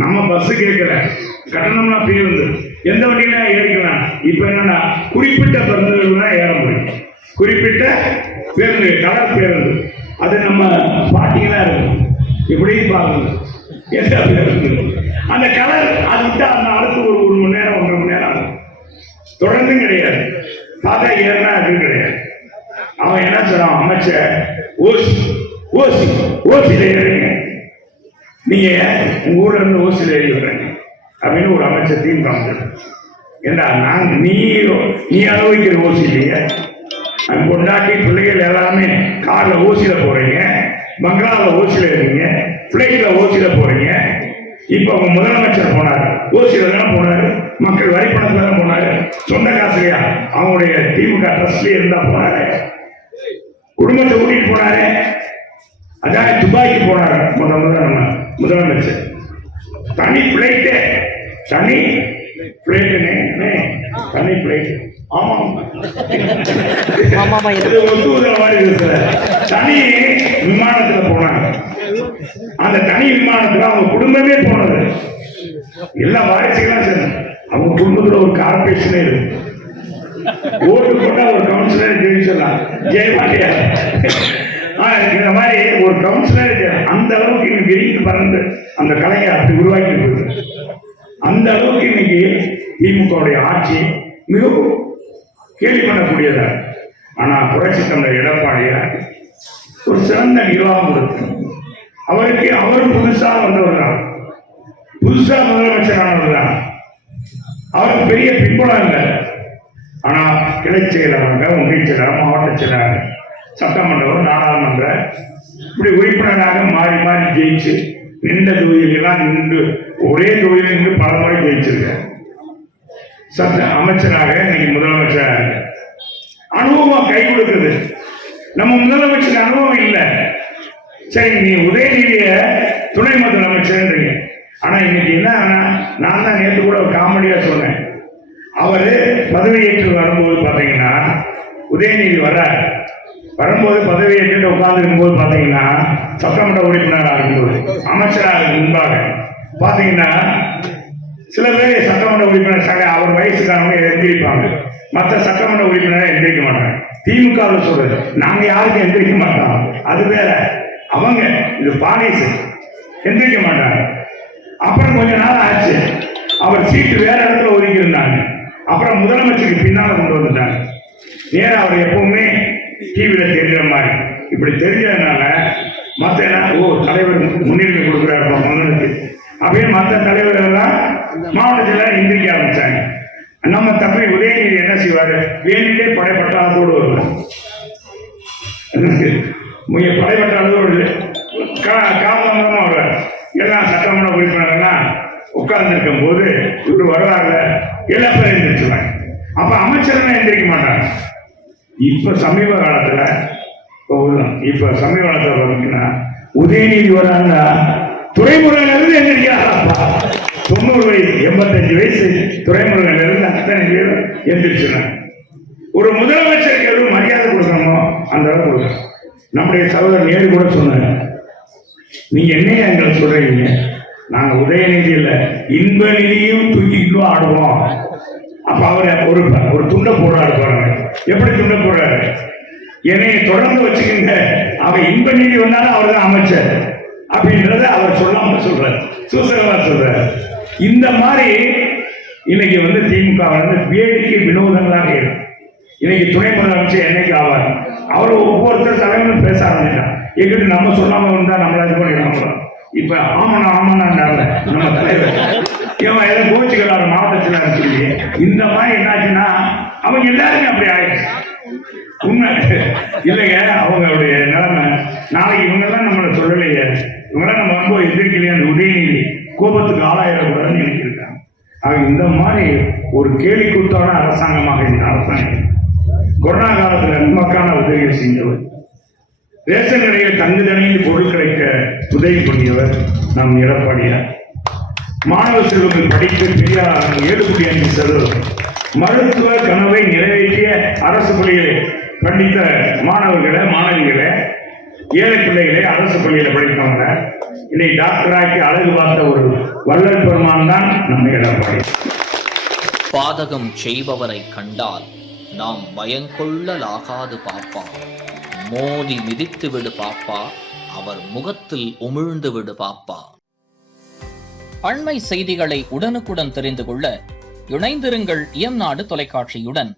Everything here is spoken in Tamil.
நம்ம பஸ் கேட்கல, கட்டணம்லாம் பேருந்து எந்த வண்டியில ஏறிக்கலாம். இப்ப என்னன்னா குறிப்பிட்ட பேருந்துகள் தான் ஏற முடியும். குறிப்பிட்ட பேருந்து, கலர் பேருந்து, அது நம்ம பாட்டியெல்லாம் இருக்கும். எப்படி பாருங்க எந்த பேருந்து அந்த கலர், அது விட்டா அந்த அடுத்து ஒரு மணி நேரம் 1.5 மணி நேரம் ஆகும். தொடர்ந்தும் கிடையாது. பார்த்தா ஏறினா அது கிடையாது. அவன் என்ன சொல்றான், அமைச்சர் ஓசியில ஏறுங்க, நீங்க உங்க ஊர்ல இருந்து ஓசியில ஏறி வர்றீங்க அப்படின்னு ஒரு அமைச்சர் தீம் காமிச்சார். ஏண்டா நாங்க நீ அனுபவிக்கிற ஓசி இல்லையே, கொண்டாட்டி பிள்ளைகள் எல்லாமே கார்ல ஓசியில போறீங்க, பங்களாவில் ஓசியில இருக்கீங்க, பிளைட்ல ஓசியில போறீங்க. இப்ப அவங்க முதலமைச்சர் போனாரு, ஓசியில தானே போனாரு, மக்கள் வரி பணத்துல தான் போனாரு, சொந்த காசுலையா அவங்களுடைய திமுக ட்ரஸ்ட்லயே இருந்தா போனாரு, குடும்பத்தை கூட்டிட்டு போனாரு. அதான் துபாய்க்கு போனாரு முதலமைச்சர். தனி பிளைட்டு, தனி பிளைட்டுன்னு தனி பிளைட். ஆமா தனி விமானத்துல போனாங்க. அந்த தனி விமானத்துல அவங்க குடும்பமே போனது, எல்லா வாரிசுகளும் சேர்ந்து. அவங்க குடும்பத்துல ஒரு கார்பரேஷனே இருக்கு. ஓட்டு போட்டா ஒரு கவுன்சிலர் ஜெயிச்சிடலாம், ஜெயமாட்டியா. இந்த மாதிரி ஒரு கவுன்சிலர் அந்த அளவுக்கு இன்னைக்கு விரிந்து பறந்து அந்த கலையை அப்படி உருவாக்கி இருக்கு. அந்த அளவுக்கு இன்னைக்கு திமுகவுடைய ஆட்சி மிகவும் கேள்வி பண்ணக்கூடியதா. ஆனா புரட்சி தமிழர் எடப்பாடியார் ஒரு சிறந்த நிர்வாகம் இருக்கு. அவரும் புதுசா வந்தவர் தான், புதுசா முதலமைச்சரானவர் தான். அவருக்கு பெரிய பின்புலம் இல்லை. ஆனா கிளை செயலாளராக, ஒன்றிய செயலாளர், மாவட்ட செயலாளர், சட்டமன்றம், நாடாளுமன்ற இப்படி உறுப்பினராக மாறி மாறி ஜெயிச்சு நின்ற தொகுதிகளெல்லாம் நின்று ஒரே தொகுதியில் நின்று பல முறை ஜெயிச்சிருக்க அமைச்சராக இன்னைக்கு முதலமைச்சராக அனுபவம் கை கொடுக்குது. நம்ம முதலமைச்சர் அனுபவம் இல்லை. சரி, நீ உதயநிதிய துணை முதலமைச்சர்ன்றீங்க. ஆனா இன்னைக்கு என்ன, நான் தான் நேற்று கூட ஒரு காமெடியா சொன்னேன். அவரு பதவியேற்று வரும்போது பாத்தீங்கன்னா, உதயநிதி வரும்போது பதவியேற்று உட்கார்ந்து இருக்கும்போது பாத்தீங்கன்னா, சட்டமன்ற உறுப்பினராக இருக்கும்போது, அமைச்சராக முன்பாக பாத்தீங்கன்னா, சில பேர் சட்டமன்ற உறுப்பினர் அவர் வயசுக்காரங்க எந்திரிப்பாங்க, மற்ற சட்டமன்ற உறுப்பினரை எந்திரிக்க மாட்டாங்க. திமுக சொல்றது, நாங்க யாருக்கும் எந்திரிக்க மாட்டோம், அது வேற. அவங்க இது பாலிஸ் எந்திரிக்க மாட்டாங்க. அப்புறம் கொஞ்ச நாள் ஆச்சு, அவர் சீட்டு வேற இடத்துல ஒதுக்கி இருந்தாங்க. அப்புறம் முதலமைச்சருக்கு பின்னால கொண்டு வந்துட்டாங்க. நேரம் அவர் எப்பவுமே டிவியில தெரிஞ்ச மாதிரி இப்படி தெரிஞ்சதுனால மற்ற தலைவர் முன்னுரிமை கொடுக்குறாரு மகனுக்கு அப்படியே மற்ற தலைவர்கள் எல்லாம் மாவட்டத்தில் எந்திரிக்க ஆரம்பிச்சாங்க. நம்ம தம்பி உதயநிதி என்ன செய்வாரு, வேண்டிட்டே படைப்பட்டாளத்தோடு வருவார். படைப்பட்டாளத்தோடு காலமா வருவார். எல்லாம் சட்டமன்ற உறுப்பினர்கள்லாம் உட்கார்ந்து இருக்கும் போது இவர் வருவாங்க, எல்லா பேரும் எந்திரிச்சுவாங்க. அப்ப அமைச்சர்கள் எந்திரிக்க மாட்டாங்க. இப்ப சமீப காலத்துல பாத்தீங்கன்னா உதயநிதி வராங்க, துறைமுறையில இருந்து எந்திரிக்கிறாரப்பா. 90 வயசு 85 வயசு துறைமுறையில இருந்து அத்தனை பேரும் எந்திரிச்சுறாங்க. ஒரு முதலமைச்சருக்கு எவ்வளவு மரியாதை கொடுக்கணுமோ அந்த அளவு கொடுக்கணும். நம்முடைய சகோதரர் நேரு கூட சொன்னாங்க, நீங்க என்னைய எங்களுக்கு சொல்றீங்க, நாங்க உதயநிதி இல்ல இன்ப நிதியும் தூக்கிட்டு ஆடுவோம். அப்ப அவர் ஒரு துண்டை போடுறாரு பாருங்க, எப்படி துண்டை போடுறாரு, என்னைய தொடர்ந்து வச்சுக்கிங்க, அவன் இன்ப நிதி வந்தாலும் அவர் தான் அமைச்சர் அப்படின்றத அவர் சொல்லாம சொல்றாரு, சூசகமா சொல்றாரு. இந்த மாதிரி இன்னைக்கு திமுக வேடிக்கை வினோதங்களாக இருக்கு. இன்னைக்கு துணை முதலமைச்சர் என்னைக்கு ஆவார், அவர் ஒவ்வொருத்தர் தலைவரும் பேச ஆரம்பிச்சான். எங்கிட்ட நம்ம சொல்லாம இருந்தா நம்மள இது பண்ணிடலாம். இப்ப ஆமனாண்டாங்க நம்ம தலைவர், இவன் ஏதோ கோச்சுக்கிறாரு மாவட்டத்தில் சொல்லி. இந்த மாதிரி என்னாச்சுன்னா அவங்க எல்லாருமே அப்படி ஆயிடுச்சு. உண்மை இல்லைங்க, அவங்களுடைய நிலைமை. நாளைக்கு இவங்கெல்லாம் நம்மளை சொல்லலையே, இவங்கெல்லாம் நம்ம ரொம்ப எதிர்க்கலையே, அந்த உதயநிதி கோபத்துக்கு ஆளாயிடக்கூடாதுன்னு நினைச்சிருக்காங்க. ஆக இந்த மாதிரி ஒரு கேலிக்கூத்தான அரசாங்கமாக இந்த அரசாங்கம். கொரோனா காலத்தில் நமக்கான உதவிகள் செஞ்சவர், ரேஷன் கடையில் தங்குதனையில் பொருள் கிடைக்க உதவி பண்ணியவர் நம் எடப்பாடியார். மாணவ செல்வங்கள் படிக்க பெரியார் 7.5 சதவீதம் மருத்துவ கனவை நிறைவேற்றிய அரசு பள்ளிகளை படித்த மாணவர்களை மாணவிகளை ஏழை பிள்ளைகளை அரசு பள்ளியில படித்தவங்க இன்னைக்கு டாக்டராக்கி அழகு பார்த்த ஒரு வள்ளல் பெருமான் தான் நம்ம எடப்பாடி. பாதகம் செய்பவரை கண்டால் நாம் பயங்கொள்ளலாகாது பாப்பா, மோதி மிதித்து விடு பாப்பா, அவர் முகத்தில் உமிழ்ந்து விடு பாப்பா. அண்மை செய்திகளை உடனுக்குடன் தெரிந்து கொள்ள இணைந்திருங்கள் இயம்நாடு தொலைக்காட்சியுடன்.